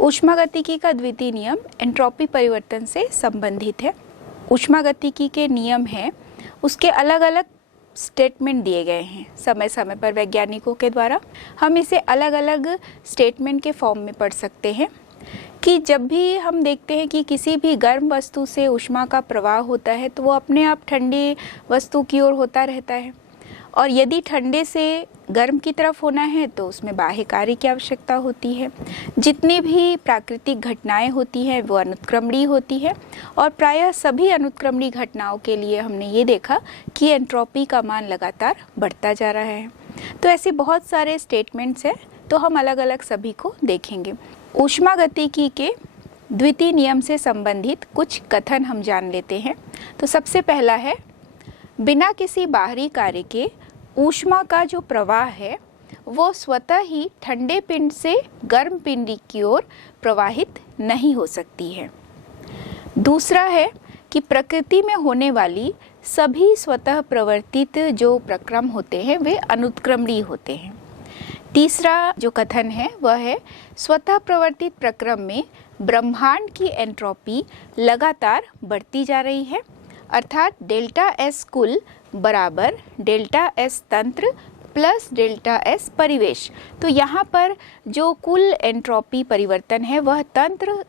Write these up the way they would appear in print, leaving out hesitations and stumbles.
ऊष्मागतिकी का द्वितीय नियम एंट्रोपी परिवर्तन से संबंधित है। ऊष्मागतिकी के नियम हैं, उसके अलग अलग स्टेटमेंट दिए गए हैं समय समय पर वैज्ञानिकों के द्वारा। हम इसे अलग अलग स्टेटमेंट के फॉर्म में पढ़ सकते हैं कि जब भी हम देखते हैं कि किसी भी गर्म वस्तु से ऊष्मा का प्रवाह होता है तो वो अपने आप ठंडी वस्तु की ओर होता रहता है, और यदि ठंडे से गर्म की तरफ होना है तो उसमें बाह्य कार्य की आवश्यकता होती है। जितनी भी प्राकृतिक घटनाएं होती हैं वो अनुत्क्रमणीय होती है, और प्रायः सभी अनुत्क्रमणीय घटनाओं के लिए हमने ये देखा कि एंट्रोपी का मान लगातार बढ़ता जा रहा है। तो ऐसे बहुत सारे स्टेटमेंट्स हैं, तो हम अलग अलग सभी को देखेंगे। ऊष्मागतिकी के द्वितीय नियम से संबंधित कुछ कथन हम जान लेते हैं। तो सबसे पहला है, बिना किसी बाहरी कार्य के ऊष्मा का जो प्रवाह है वो स्वतः ही ठंडे पिंड से गर्म पिंड की ओर प्रवाहित नहीं हो सकती है। दूसरा है कि प्रकृति में होने वाली सभी स्वतः प्रवर्तित जो प्रक्रम होते हैं वे अनुत्क्रमणीय होते हैं। तीसरा जो कथन है वह है, स्वतः प्रवर्तित प्रक्रम में ब्रह्मांड की एंट्रोपी लगातार बढ़ती जा रही है, अर्थात डेल्टा एस कुल बराबर डेल्टा एस तंत्र प्लस डेल्टा एस परिवेश। तो यहाँ पर जो कुल एंट्रोपी परिवर्तन है वह तंत्र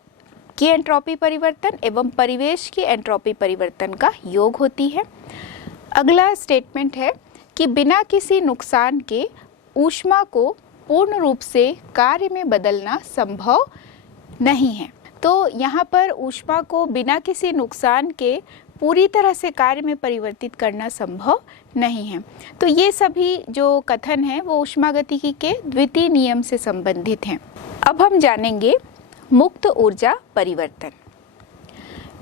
की एंट्रोपी परिवर्तन एवं परिवेश की एंट्रोपी परिवर्तन का योग होती है। अगला स्टेटमेंट है कि बिना किसी नुकसान के ऊष्मा को पूर्ण रूप से कार्य में बदलना संभव नहीं है। तो यहाँ पर ऊष्मा को बिना किसी नुकसान के पूरी तरह से कार्य में परिवर्तित करना संभव नहीं है। तो ये सभी जो कथन हैं वो ऊष्मागतिकी के द्वितीय नियम से संबंधित हैं। अब हम जानेंगे मुक्त ऊर्जा परिवर्तन।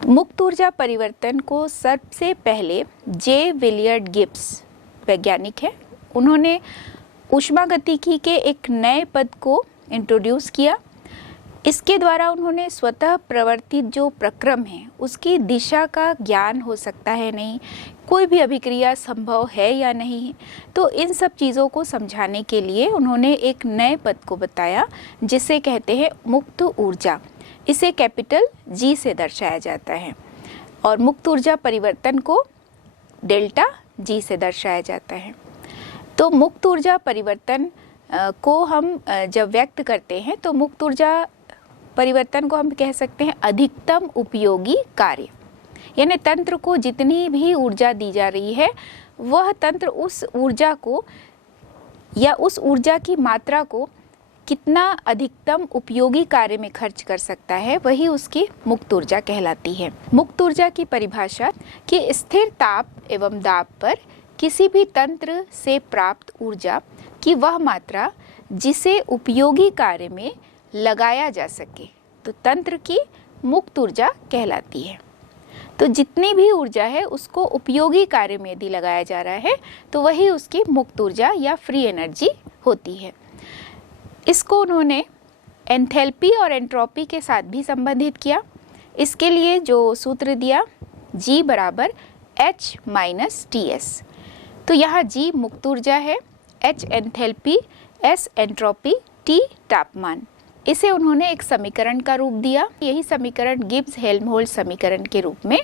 मुक्त ऊर्जा परिवर्तन को सबसे पहले जे विलियर्ड गिब्स वैज्ञानिक है, उन्होंने ऊष्मागतिकी के एक नए पद को इंट्रोड्यूस किया। इसके द्वारा उन्होंने स्वतः प्रवर्तित जो प्रक्रम है उसकी दिशा का ज्ञान हो सकता है नहीं, कोई भी अभिक्रिया संभव है या नहीं, तो इन सब चीज़ों को समझाने के लिए उन्होंने एक नए पद को बताया जिसे कहते हैं मुक्त ऊर्जा। इसे कैपिटल जी से दर्शाया जाता है, और मुक्त ऊर्जा परिवर्तन को डेल्टा जी से दर्शाया जाता है। तो मुक्त ऊर्जा परिवर्तन को हम जब व्यक्त करते हैं तो मुक्त ऊर्जा परिवर्तन को हम कह सकते हैं अधिकतम उपयोगी कार्य, यानी तंत्र को जितनी भी ऊर्जा दी जा रही है वह तंत्र उस ऊर्जा को या उस ऊर्जा की मात्रा को कितना अधिकतम उपयोगी कार्य में खर्च कर सकता है, वही उसकी मुक्त ऊर्जा कहलाती है। मुक्त ऊर्जा की परिभाषा कि स्थिर ताप एवं दाब पर किसी भी तंत्र से प्राप्त ऊर्जा की वह मात्रा जिसे उपयोगी कार्य में लगाया जा सके, तो तंत्र की मुक्त ऊर्जा कहलाती है। तो जितनी भी ऊर्जा है उसको उपयोगी कार्य में यदि लगाया जा रहा है तो वही उसकी मुक्त ऊर्जा या फ्री एनर्जी होती है। इसको उन्होंने एंथैल्पी और एंट्रोपी के साथ भी संबंधित किया। इसके लिए जो सूत्र दिया, G बराबर H माइनस TS। तो यहाँ G मुक्त ऊर्जा है, H enthalpy, S entropy, T तापमान। इसे उन्होंने एक समीकरण का रूप दिया। यही समीकरण गिब्स हेल्महोल्ट्ज समीकरण के रूप में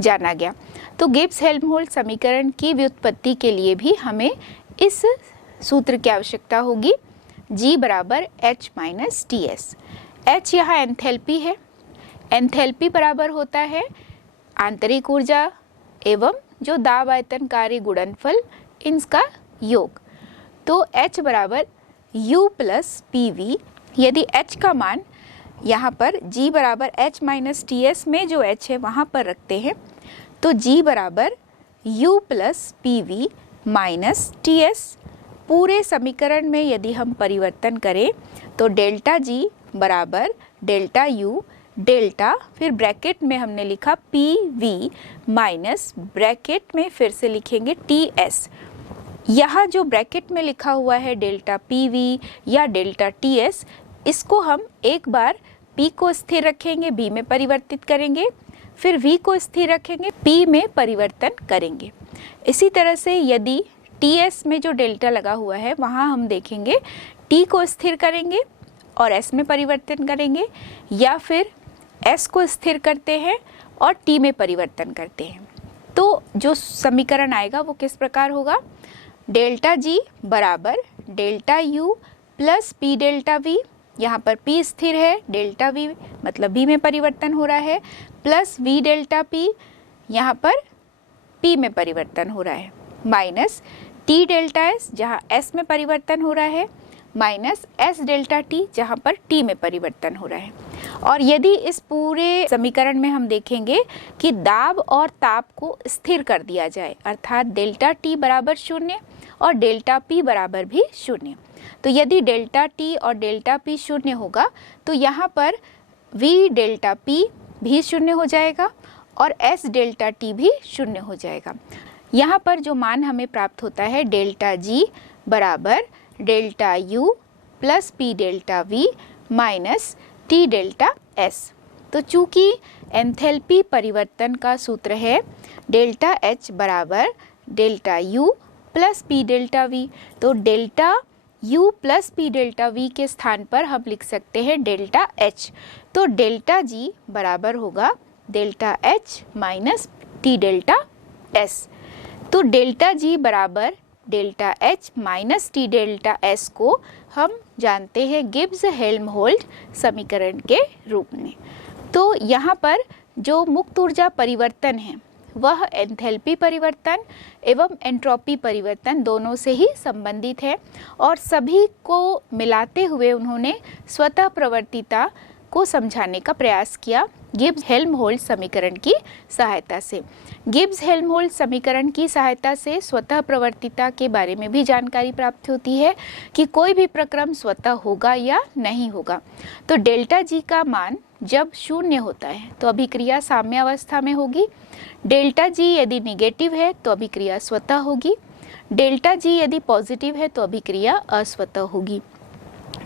जाना गया। तो गिब्स हेल्महोल्ट्ज समीकरण की व्युत्पत्ति के लिए भी हमें इस सूत्र की आवश्यकता होगी, G बराबर H माइनस TS। H यहाँ एंथैल्पी है, एंथैल्पी बराबर होता है आंतरिक ऊर्जा एवं जो दाब आयतन कार्य गुणनफल इनका योग। तो H बराबर U प्लस PV। यदि H का मान यहाँ पर G बराबर H माइनस TS में जो H है वहाँ पर रखते हैं तो G बराबर U plus PV minus TS। पूरे समीकरण में यदि हम परिवर्तन करें तो डेल्टा G बराबर डेल्टा U डेल्टा, फिर ब्रैकेट में हमने लिखा PV माइनस ब्रैकेट में फिर से लिखेंगे TS। यहाँ जो ब्रैकेट में लिखा हुआ है डेल्टा PV या डेल्टा TS, इसको हम एक बार P को स्थिर रखेंगे, B में परिवर्तित करेंगे, फिर V को स्थिर रखेंगे, P में परिवर्तन करेंगे। इसी तरह से यदि TS में जो डेल्टा लगा हुआ है वहाँ हम देखेंगे T को स्थिर करेंगे और S में परिवर्तन करेंगे, या फिर S को स्थिर करते हैं और T में परिवर्तन करते हैं। तो जो समीकरण आएगा वो किस प्रकार होगा, डेल्टा G बराबर delta U plus P delta V, यहाँ पर P स्थिर है, डेल्टा V मतलब V में परिवर्तन हो रहा है, प्लस V डेल्टा P, यहाँ पर P में परिवर्तन हो रहा है, माइनस T डेल्टा S जहाँ S में परिवर्तन हो रहा है, माइनस S डेल्टा T जहाँ पर T में परिवर्तन हो रहा है। और यदि इस पूरे समीकरण में हम देखेंगे कि दाब और ताप को स्थिर कर दिया जाए, अर्थात डेल्टा T बराबर 0 और डेल्टा P बराबर भी 0, तो यदि डेल्टा T और डेल्टा P 0 होगा तो यहाँ पर V डेल्टा P भी 0 हो जाएगा और S डेल्टा T भी 0 हो जाएगा। यहाँ पर जो मान हमें प्राप्त होता है डेल्टा G बराबर delta U plus P delta V minus T delta S। तो चूंकि एंथैल्पी परिवर्तन का सूत्र है डेल्टा H बराबर delta U plus P delta V, तो delta U plus P delta V के स्थान पर हम लिख सकते हैं डेल्टा H। तो डेल्टा G बराबर होगा delta H minus T delta S। तो डेल्टा G बराबर delta H minus T delta S को हम जानते हैं गिब्स हेल्महोल्ट्ज समीकरण के रूप में। तो यहाँ पर जो मुक्त ऊर्जा परिवर्तन है वह एंथैल्पी परिवर्तन एवं एंट्रोपी परिवर्तन दोनों से ही संबंधित है, और सभी को मिलाते हुए उन्होंने स्वतः प्रवर्तिता को समझाने का प्रयास किया गिब्स हेल्महोल्ट्ज समीकरण की सहायता से। गिब्स हेल्महोल्ट्ज समीकरण की सहायता से स्वतः प्रवर्तिता के बारे में भी जानकारी प्राप्त होती है कि कोई भी प्रक्रम स्वतः होगा या नहीं होगा। तो डेल्टा G का मान जब 0 होता है तो अभिक्रिया साम्य अवस्था में होगी, डेल्टा G यदि निगेटिव है तो अभिक्रिया स्वतः होगी, डेल्टा G यदि पॉजिटिव है तो अभिक्रिया अस्वतः होगी।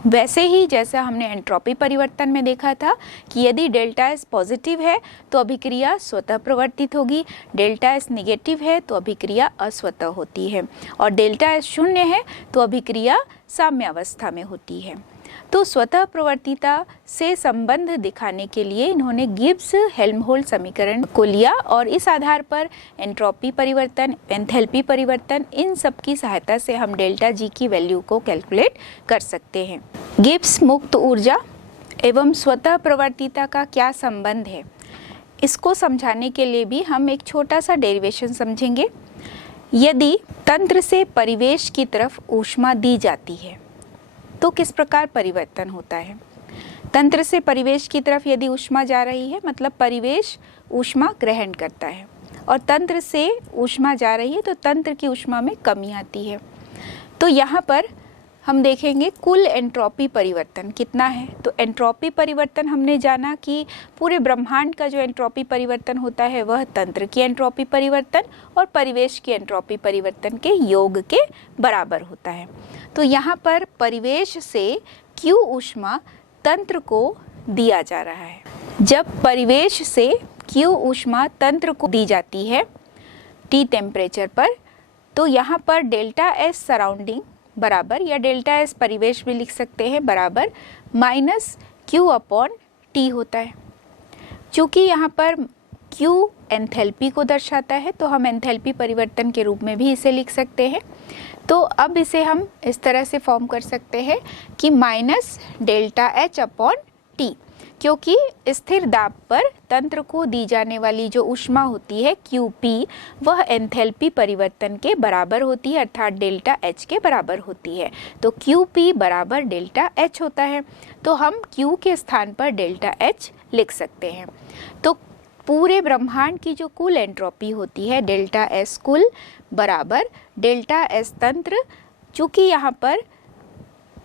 वैसे ही जैसा हमने एंट्रोपी परिवर्तन में देखा था कि यदि डेल्टा S पॉजिटिव है तो अभिक्रिया स्वतः प्रवर्तित होगी, डेल्टा S निगेटिव है तो अभिक्रिया अस्वतः होती है, और डेल्टा S 0 है तो अभिक्रिया साम्य अवस्था में होती है। तो स्वतः प्रवर्तिता से संबंध दिखाने के लिए इन्होंने गिब्स हेल्महोल्ट्ज समीकरण को लिया, और इस आधार पर एंट्रोपी परिवर्तन, एंथैल्पी परिवर्तन, इन सब की सहायता से हम डेल्टा G की वैल्यू को कैलकुलेट कर सकते हैं। गिब्स मुक्त ऊर्जा एवं स्वतः प्रवर्तिता का क्या संबंध है, इसको समझाने के लिए भी हम एक छोटा सा डेरिवेशन समझेंगे। यदि तंत्र से परिवेश की तरफ ऊष्मा दी जाती है तो किस प्रकार परिवर्तन होता है। तंत्र से परिवेश की तरफ यदि ऊष्मा जा रही है मतलब परिवेश ऊष्मा ग्रहण करता है, और तंत्र से ऊष्मा जा रही है तो तंत्र की ऊष्मा में कमी आती है। तो यहाँ पर हम देखेंगे कुल एंट्रोपी परिवर्तन कितना है। तो एंट्रोपी परिवर्तन हमने जाना कि पूरे ब्रह्मांड का जो एंट्रोपी परिवर्तन होता है वह तंत्र की एंट्रोपी परिवर्तन और परिवेश की एंट्रोपी परिवर्तन के योग के बराबर होता है। तो यहाँ पर परिवेश से Q ऊष्मा तंत्र को दिया जा रहा है। जब परिवेश से Q ऊष्मा तंत्र को दी जाती है T टेम्परेचर पर, तो यहाँ पर डेल्टा S सराउंडिंग बराबर, या डेल्टा S परिवेश भी लिख सकते हैं, बराबर माइनस Q अपॉन T होता है। चूँकि यहाँ पर Q एंथैल्पी को दर्शाता है तो हम एंथैल्पी परिवर्तन के रूप में भी इसे लिख सकते हैं। तो अब इसे हम इस तरह से फॉर्म कर सकते हैं कि minus delta H upon T, क्योंकि स्थिर दाब पर तंत्र को दी जाने वाली जो ऊष्मा होती है QP वह एंथैल्पी परिवर्तन के बराबर होती है, अर्थात डेल्टा H के बराबर होती है। तो QP बराबर डेल्टा H होता है, तो हम Q के स्थान पर डेल्टा H लिख सकते हैं। तो पूरे ब्रह्मांड की जो कुल एंट्रोपी होती है डेल्टा S कुल बराबर डेल्टा S तंत्र, चूँकि यहाँ पर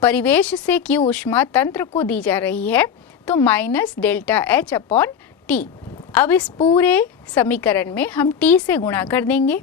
परिवेश से Q ऊष्मा तंत्र को दी जा रही है तो minus delta H upon T। अब इस पूरे समीकरण में हम T से गुणा कर देंगे,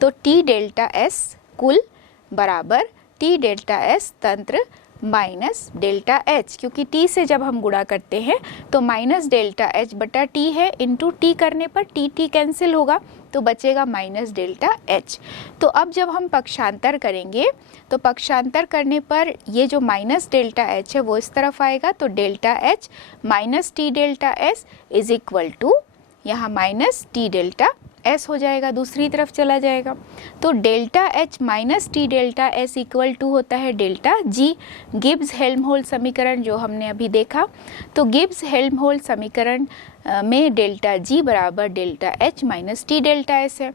तो T डेल्टा S कुल बराबर T डेल्टा S तंत्र माइनस डेल्टा एच, क्योंकि टी से जब हम गुणा करते हैं तो माइनस डेल्टा एच बटा टी है, इंटू टी करने पर टी टी कैंसिल होगा तो बचेगा माइनस डेल्टा एच। तो अब जब हम पक्षांतर करेंगे तो पक्षांतर करने पर ये जो माइनस डेल्टा एच है वो इस तरफ आएगा, तो delta H minus T delta S is equal to, यहाँ माइनस टी डेल्टा एस हो जाएगा, दूसरी तरफ चला जाएगा। तो delta H minus T delta S equal to होता है डेल्टा जी। गिब्स हेल्महोल्ट्ज समीकरण जो हमने अभी देखा, तो गिब्स हेल्महोल्ट्ज समीकरण में डेल्टा जी बराबर delta H minus T delta S है।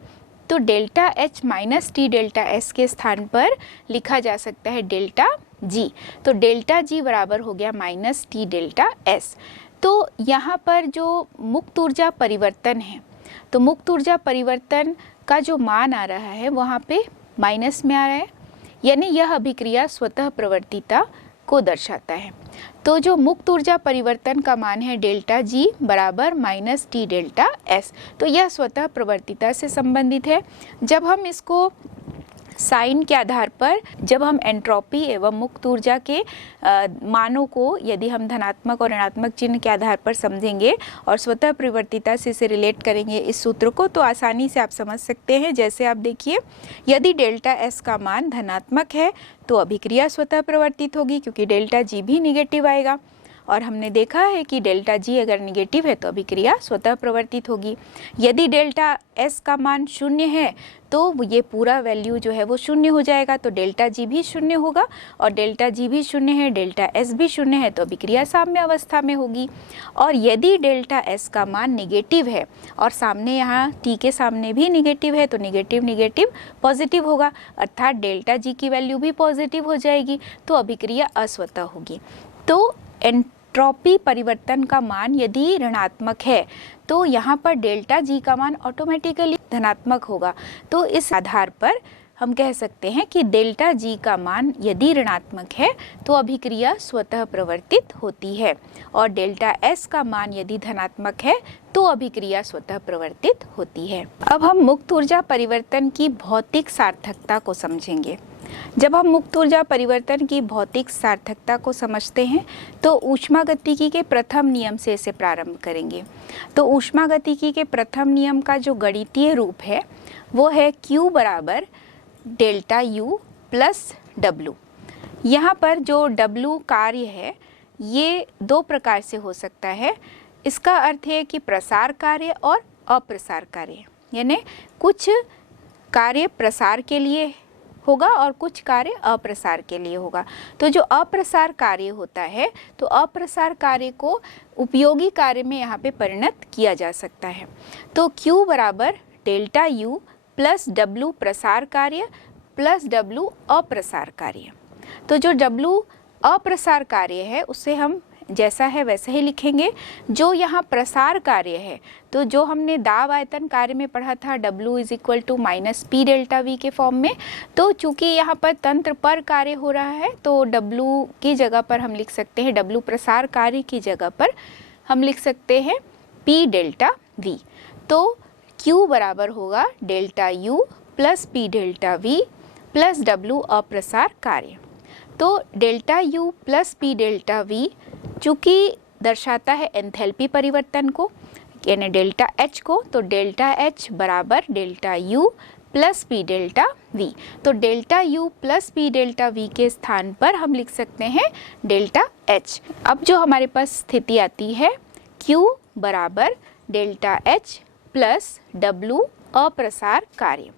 तो delta H minus T delta S के स्थान पर लिखा जा सकता है डेल्टा जी। तो डेल्टा जी बराबर हो गया माइनस टी डेल्टा एस। तो यहाँ पर जो मुक्त ऊर्जा परिवर्तन है, तो मुक्त ऊर्जा परिवर्तन का जो मान आ रहा है वहाँ पे माइनस में आ रहा है, यानी यह अभिक्रिया स्वतः प्रवर्तिता को दर्शाता है। तो जो मुक्त ऊर्जा परिवर्तन का मान है डेल्टा जी बराबर माइनस टी डेल्टा एस, तो यह स्वतः प्रवर्तिता से संबंधित है। जब हम इसको साइन के आधार पर, जब हम एंट्रोपी एवं मुक्त ऊर्जा के मानों को यदि हम धनात्मक और ऋणात्मक चिन्ह के आधार पर समझेंगे और स्वतः परिवर्तिता से इसे रिलेट करेंगे इस सूत्र को, तो आसानी से आप समझ सकते हैं। जैसे आप देखिए, यदि डेल्टा एस का मान धनात्मक है तो अभिक्रिया स्वतः प्रवर्तित होगी, क्योंकि डेल्टा जी भी निगेटिव आएगा, और हमने देखा है कि डेल्टा जी अगर निगेटिव है तो अभिक्रिया स्वतः प्रवर्तित होगी। यदि डेल्टा एस का मान शून्य है तो ये पूरा वैल्यू जो है वो शून्य हो जाएगा, तो डेल्टा जी भी शून्य होगा, और डेल्टा जी भी शून्य है, डेल्टा एस भी शून्य है, तो अभिक्रिया साम्य अवस्था में होगी। और यदि डेल्टा एस का मान निगेटिव है और सामने यहाँ टी के सामने भी निगेटिव है, तो निगेटिव निगेटिव पॉजिटिव होगा, अर्थात डेल्टा जी की वैल्यू भी पॉजिटिव हो जाएगी, तो अभिक्रिया अस्वतः होगी। तो एंट्रोपी परिवर्तन का मान यदि ऋणात्मक है तो यहाँ पर डेल्टा जी का मान ऑटोमेटिकली धनात्मक होगा। तो इस आधार पर हम कह सकते हैं कि डेल्टा जी का मान यदि ऋणात्मक है तो अभिक्रिया स्वतः प्रवर्तित होती है, और डेल्टा एस का मान यदि धनात्मक है तो अभिक्रिया स्वतः प्रवर्तित होती है। अब हम मुक्त ऊर्जा परिवर्तन की भौतिक सार्थकता को समझेंगे। जब हम मुक्त ऊर्जा परिवर्तन की भौतिक सार्थकता को समझते हैं तो ऊष्मागतिकी के प्रथम नियम से इसे प्रारंभ करेंगे। तो ऊष्मागतिकी के प्रथम नियम का जो गणितीय रूप है वो है Q बराबर डेल्टा U प्लस W। यहाँ पर जो W कार्य है ये दो प्रकार से हो सकता है। इसका अर्थ है कि प्रसार कार्य और अप्रसार कार्य, यानी कुछ कार्य प्रसार के लिए होगा और कुछ कार्य अप्रसार के लिए होगा। तो जो अप्रसार कार्य होता है तो अप्रसार कार्य को उपयोगी कार्य में यहाँ पे परिणत किया जा सकता है। तो Q बराबर डेल्टा U प्लस W प्रसार कार्य प्लस W अप्रसार कार्य। तो जो W अप्रसार कार्य है उसे हम जैसा है वैसे ही लिखेंगे। जो यहाँ प्रसार कार्य है, तो जो हमने दाब आयतन कार्य में पढ़ा था W is equal to minus P delta V के फॉर्म में, तो चूंकि यहाँ पर तंत्र पर कार्य हो रहा है तो W की जगह पर हम लिख सकते हैं, W प्रसार कार्य की जगह पर हम लिख सकते हैं P डेल्टा V। तो Q बराबर होगा delta U plus P delta V plus W अप्रसार कार्य। तो delta U plus P delta V चूँकि दर्शाता है एंथैल्पी परिवर्तन को, यानी डेल्टा H को, तो डेल्टा H बराबर delta U plus P delta V। तो delta U plus P delta V के स्थान पर हम लिख सकते हैं डेल्टा H। अब जो हमारे पास स्थिति आती है Q बराबर डेल्टा H प्लस W अप्रसार कार्य।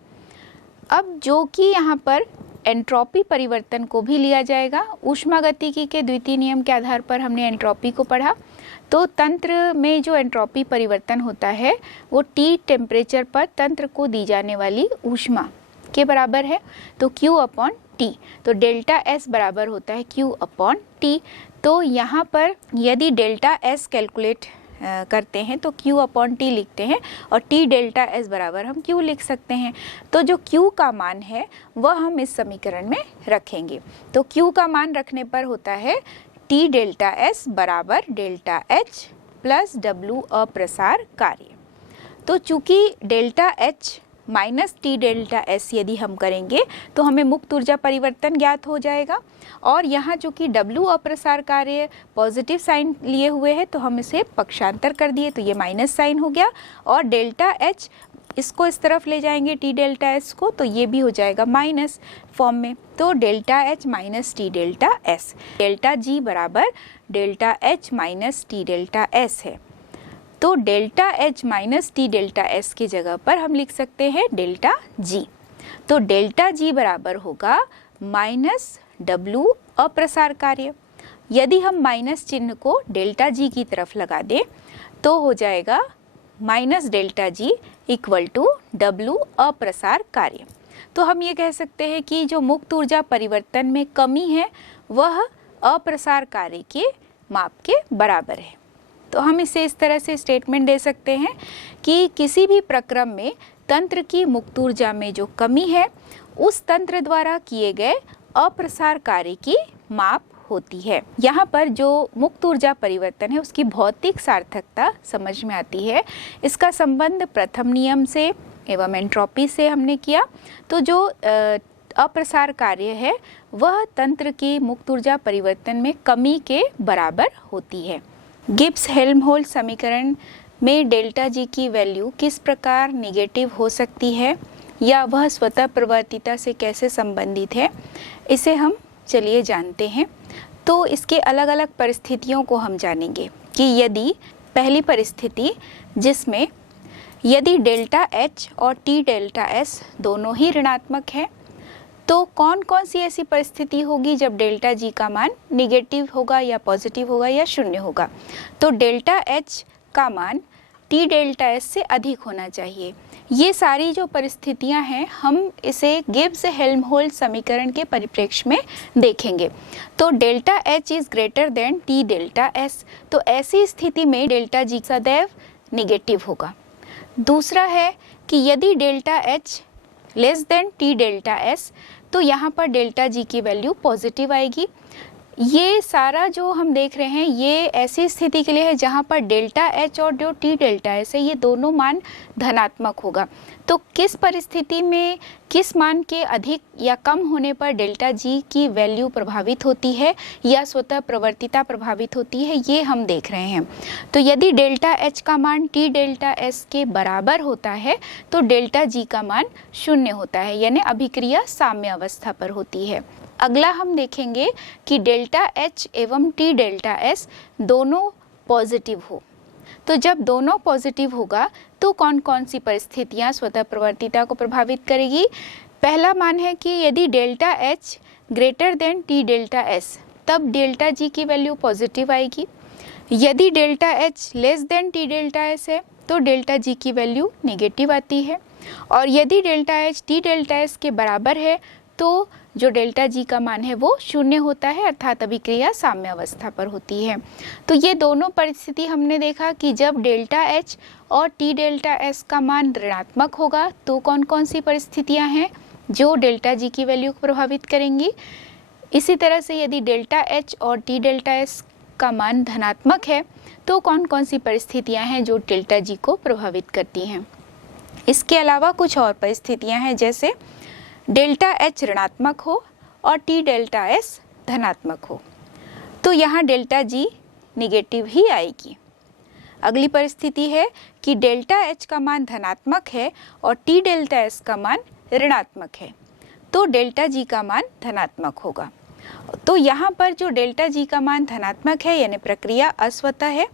अब जो कि यहाँ पर एंट्रोपी परिवर्तन को भी लिया जाएगा। ऊष्मागतिकी के द्वितीय नियम के आधार पर हमने एंट्रोपी को पढ़ा। तो तंत्र में जो एंट्रोपी परिवर्तन होता है वो T टेम्परेचर पर तंत्र को दी जाने वाली ऊष्मा के बराबर है, तो Q अपॉन T। तो डेल्टा S बराबर होता है Q अपॉन T। तो यहाँ पर यदि डेल्टा S कैलकुलेट करते हैं तो Q अपॉन T लिखते हैं, और T डेल्टा S बराबर हम Q लिख सकते हैं। तो जो Q का मान है वह हम इस समीकरण में रखेंगे। तो Q का मान रखने पर होता है T डेल्टा S बराबर डेल्टा H प्लस W अप्रसार कार्य। तो चूंकि delta H minus T delta S यदि हम करेंगे तो हमें मुक्त ऊर्जा परिवर्तन ज्ञात हो जाएगा। और यहाँ चूँकि डब्ल्यू अप्रसार कार्य पॉजिटिव साइन लिए हुए है तो हम इसे पक्षांतर कर दिए तो ये माइनस साइन हो गया, और डेल्टा एच इसको इस तरफ ले जाएंगे टी डेल्टा एस को तो ये भी हो जाएगा माइनस फॉर्म में। तो delta H minus T delta S, delta G बराबर delta H minus T delta S है। तो delta H minus T delta S की जगह पर हम लिख सकते हैं डेल्टा जी। तो डेल्टा जी बराबर होगा माइनस डब्ल्यू अप्रसार कार्य। यदि हम माइनस चिन्ह को डेल्टा जी की तरफ लगा दें तो हो जाएगा minus delta G equal to W अप्रसार कार्य। तो हम ये कह सकते हैं कि जो मुक्त ऊर्जा परिवर्तन में कमी है वह अप्रसार कार्य के माप के बराबर है। तो हम इसे इस तरह से स्टेटमेंट दे सकते हैं कि किसी भी प्रक्रम में तंत्र की मुक्त ऊर्जा में जो कमी है उस तंत्र द्वारा किए गए अप्रसार कार्य की माप होती है। यहाँ पर जो मुक्त ऊर्जा परिवर्तन है उसकी भौतिक सार्थकता समझ में आती है। इसका संबंध प्रथम नियम से एवं एंट्रोपी से हमने किया। तो जो अप्रसार कार्य है वह तंत्र की मुक्त ऊर्जा परिवर्तन में कमी के बराबर होती है। गिब्स हेल्महोल्ट्ज समीकरण में डेल्टा जी की वैल्यू किस प्रकार निगेटिव हो सकती है या वह स्वतः प्रवर्तिता से कैसे संबंधित है, इसे हम चलिए जानते हैं। तो इसके अलग अलग परिस्थितियों को हम जानेंगे कि यदि पहली परिस्थिति जिसमें यदि डेल्टा एच और टी डेल्टा एस दोनों ही ऋणात्मक है तो कौन कौन सी ऐसी परिस्थिति होगी जब डेल्टा जी का मान निगेटिव होगा या पॉजिटिव होगा या शून्य होगा। तो डेल्टा एच का मान टी डेल्टा एस से अधिक होना चाहिए। ये सारी जो परिस्थितियां हैं हम इसे गिब्स हेल्महोल्ट्ज समीकरण के परिप्रेक्ष्य में देखेंगे। तो delta H is greater than T delta S, तो ऐसी स्थिति में डेल्टा जी सदैव निगेटिव होगा। दूसरा है कि यदि delta H less than T delta S तो यहाँ पर डेल्टा जी की वैल्यू पॉजिटिव आएगी। ये सारा जो हम देख रहे हैं ये ऐसी स्थिति के लिए है जहाँ पर डेल्टा एच और जो टी डेल्टा एस है ये दोनों मान धनात्मक होगा। तो किस परिस्थिति में किस मान के अधिक या कम होने पर डेल्टा जी की वैल्यू प्रभावित होती है या स्वतः प्रवर्तिता प्रभावित होती है ये हम देख रहे हैं। तो यदि डेल्टा एच का मान टी डेल्टा एस के बराबर होता है तो डेल्टा जी का मान शून्य होता है, यानी अभिक्रिया साम्य अवस्था पर होती है। अगला हम देखेंगे कि डेल्टा एच एवं टी डेल्टा एस दोनों पॉजिटिव हो। तो जब दोनों पॉजिटिव होगा तो कौन कौन सी परिस्थितियां स्वतः प्रवर्तिता को प्रभावित करेगी। पहला मान है कि यदि delta H greater than T delta S तब डेल्टा जी की वैल्यू पॉजिटिव आएगी। यदि delta H less than T delta S है तो डेल्टा जी की वैल्यू नेगेटिव आती है। और यदि delta H T delta S के बराबर है तो जो डेल्टा जी का मान है वो शून्य होता है, अर्थात अभिक्रिया साम्य अवस्था पर होती है। तो ये दोनों परिस्थिति हमने देखा कि जब डेल्टा एच और टी डेल्टा एस का मान ऋणात्मक होगा तो कौन कौन सी परिस्थितियां हैं जो डेल्टा जी की वैल्यू को प्रभावित करेंगी। इसी तरह से यदि डेल्टा एच और टी डेल्टा एस का मान धनात्मक है तो कौन कौन सी परिस्थितियां हैं जो डेल्टा जी को प्रभावित करती हैं। इसके अलावा कुछ और परिस्थितियां हैं जैसे डेल्टा एच ऋणात्मक हो और टी डेल्टा एस धनात्मक हो तो यहाँ डेल्टा जी निगेटिव ही आएगी। अगली परिस्थिति है कि डेल्टा एच का मान धनात्मक है और टी डेल्टा एस का मान ऋणात्मक है तो डेल्टा जी का मान धनात्मक होगा। तो यहाँ पर जो डेल्टा जी का मान धनात्मक है यानी प्रक्रिया अस्वतः है,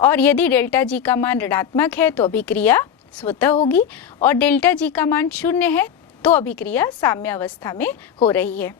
और यदि डेल्टा जी का मान ऋणात्मक है तो अभिक्रिया स्वतः होगी, और डेल्टा जी का मान शून्य है तो अभिक्रिया साम्य अवस्था में हो रही है।